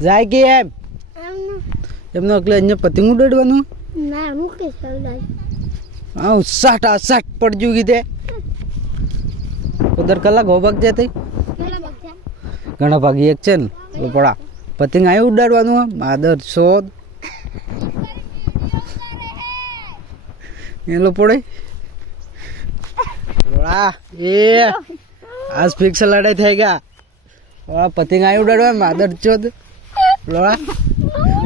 જાય કે એમ એમનો એટલે અહીંયા પતંગ ઉડાડવાનું ના મૂકે સવડાય હા સાટ આ સાટ પડજુ કીધે ઉધર કલાક હો ભાગ જતી ઘણા ભાગી એક છે ને પડા પતંગ અહીં ઉડાડવાનું માદર શોધ એ લો પડે એ आज फिक्स लड़ाई थेगा और पतंग आई उड़ाड़वा मादर चोद लोड़ा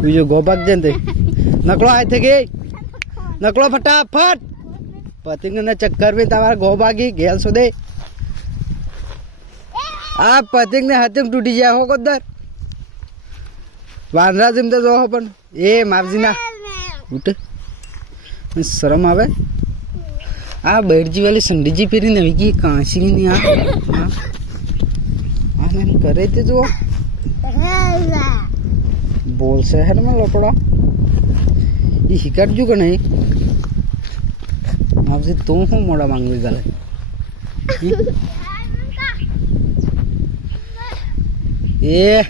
बीजो गोबाक जनते नकलो आए थे के नकलो फटाफट पतंग ने चक्कर में तमारा गोबागी गेल सो दे आ पतंग ने हाथ में टूटी जाए हो कदर वानरा जिम तो जो हो पण ए मारजी ना उठ शर्म आवे आ बैठजी वाली संडी जी फेरी नवी की कांसी नहीं आ मैंने करे थे जो बोल शहर में लपड़ा ये हिकट जो नहीं आपसे तो हूँ मोड़ा मांगने गले ये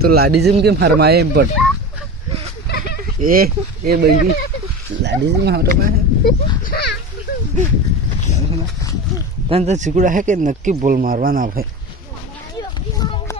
तो लाडी जिम के फरमाए पर ए बेबी लाडी जिम हमारे में है तन तो सिकुड़ा है कि नक्की बोल मारवा ना भाई